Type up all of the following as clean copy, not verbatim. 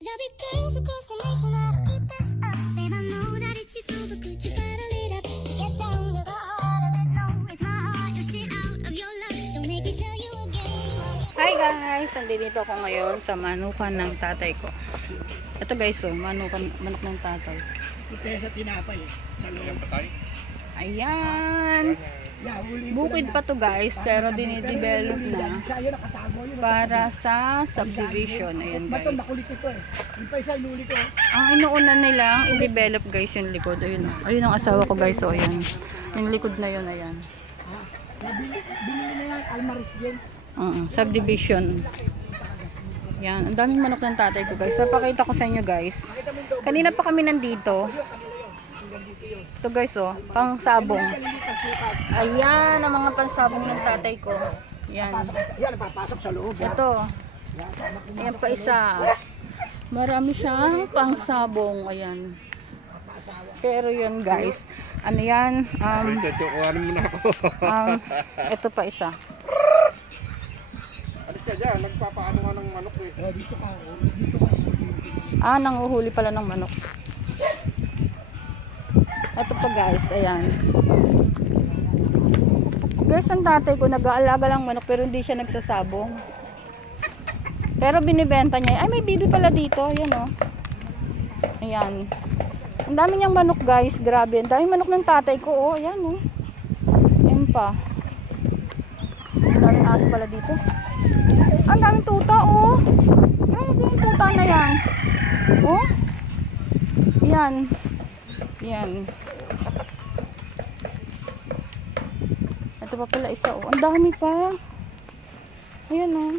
Love it, girls across the nation that'll keep this up. Babe, I know that it's you, so but could you bottle it up? Get down to the heart of it. No, it's my heart. You're shit out of your luck. Don't make me tell you again. Hi guys! Nandito ako ngayon sa manukan ng tatay ko. Ito guys, oh, manok ng tatay. Ito sa tinapay eh. Ayan! Bukid pa to guys, pero dinidevelop na para sa subdivision. Ayan guys. Ang inuuna nilang i-develop guys yung likod. Ayun, ayun ang asawa ko guys. O ayan. Yung likod na yun, ayan. Binili na yan, Almaris din. Subdivision. Yan, ang daming manok ng tatay ko guys. Papakita ko sa inyo guys. Kanina pa kami nandito. Ito guys, oh, pang sabong. Ayan ang mga pansabong ng tatay ko. Yan. Yan, papasok sa loob. Ito. Ayan pa isa. Marami siyang pangsabong. Ayan. Pero yun guys. Ano yan? Ito pa isa. Alis ka dyan, nagpapaano nga ng manok eh. Dito ka. Nanguhuli pala ng manok. Ito pa guys, ayan. Guys, ang tatay ko nag-aalaga lang manok pero hindi siya nagsasabong. Pero binibenta niya. Ay, may bibi pala dito. Ayan oh. Ayan. Ang dami niyang manok guys. Grabe. Ang daming manok ng tatay ko. Oh, ayan oh. Ayan pa. Ang daming aso pala dito. Ang daming tuta oh. Grabe yung tuta na yan. Oh. Ayan. Ayan. Ito pa pala isa oh. Ang dami pa. Ayan oh.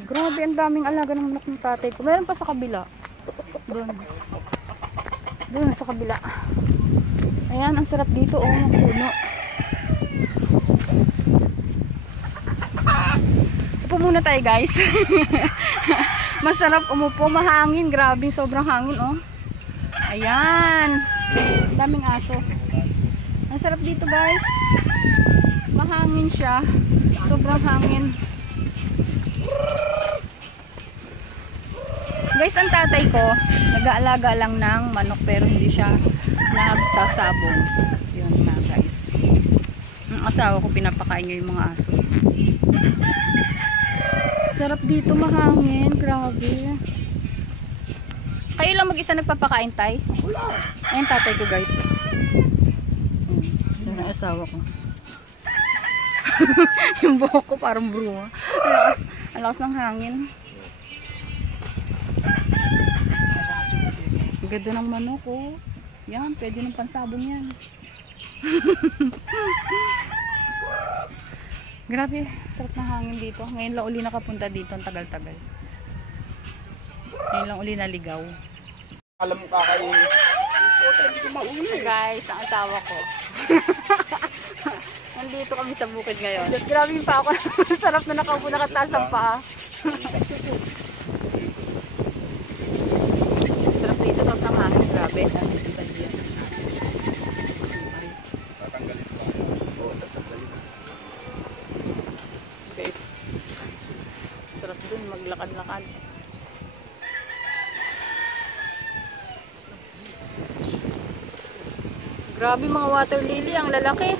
Grabe, ang daming alaga ng manok ng tatay ko. Meron pa sa kabila. Doon. Doon sa kabila. Ayan, ang sarap dito oh. Ang puno. Upo muna tayo guys. Masarap umupo. Mahangin. Grabe, sobrang hangin oh. Ayan. Daming aso. Ang sarap dito guys. Mahangin siya. Sobrang hangin. Guys, ang tatay ko nag-aalaga lang ng manok pero hindi siya nagsasabong. Yun nga guys. Ang asawa ko pinapakain niya yung mga aso. Sarap dito, mahangin. Grabe. Kayo lang mag-isa nagpapakain, tay? Wala. Ayan tatay ko guys. Yan ang asawa ko. Yung buhok ko parang bruma. Ang lakas ng hangin. Ang ganda ng manok oh. Yan, pwede ng pansabong yan. Grabe, sarap ng hangin dito. Ngayon lang uli nakapunta dito, ang tagal-tagal. Ngayon lang uli naligaw. Alam mo ka kayo. Guys, ang asawa ko. Nandito kami sa bukid ngayon. Grabe yung pa ako. Sarap na nakaupo, nakataas ang paa. Sarap dito, sarap ng hangin. Grabe. Tatanggalin ko. Oo, tatanggalin. Guys, sarap dun maglakad-lakad. Grabe mga water lily, ang lalaki.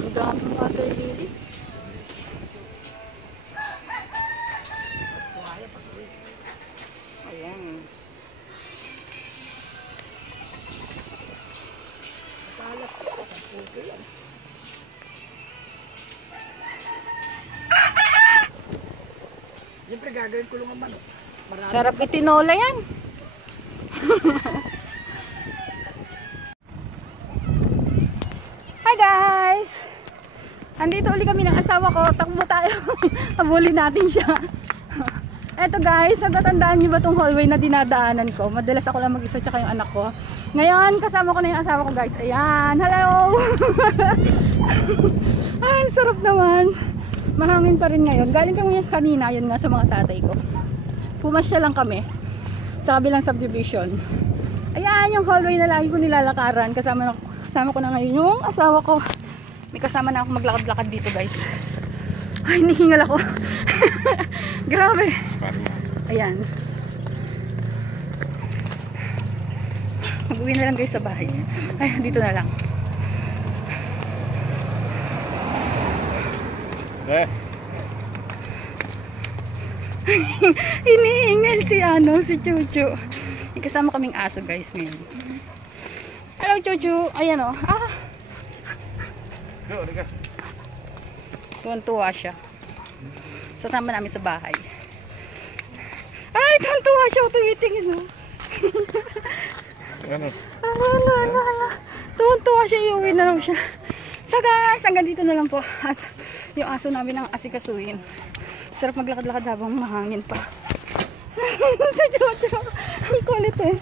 Ang daming water lily. Ayan. Siyempre gagawin ko lang ang manok. Marami. Sarap itinola yan. Hi guys! Andito uli kami ng asawa ko. Takbo tayo. Habulin natin siya. Eto guys, natatandaan niyo ba itong hallway na dinadaanan ko? Madalas ako lang mag-isa tsaka yung anak ko. Ngayon, kasama ko na yung asawa ko guys. Ayan, hello! Ay, sarap naman. Mahangin pa rin ngayon. Galing kami kanina, yun nga sa mga tatay ko. Pumasya lang kami sa kabilang subdivision. Ayan, yung hallway na lagi ko nilalakaran. Kasama ko na ngayon yung asawa ko. May kasama na ako maglakad-lakad dito guys. Ay, nihingal ako. Grabe. Ayan. Mag-uwi na lang guys sa bahay. Ay, dito na lang. Hinihingal si Chuchu. May kasama kaming aso guys ngayon. Hello Chuchu. Ayan o. Tuwan-tuwa siya. Sasama namin sa bahay. Ay, tuwan-tuwa siya. Tumitingin o. Tuwan-tuwa siya. Iuwi na lang siya. So guys, hanggang dito na lang po. At yung aso namin ang asikasuhin. Sarap maglakad-lakad habang mahangin pa. Sa Chuchu. Ang kulit eh.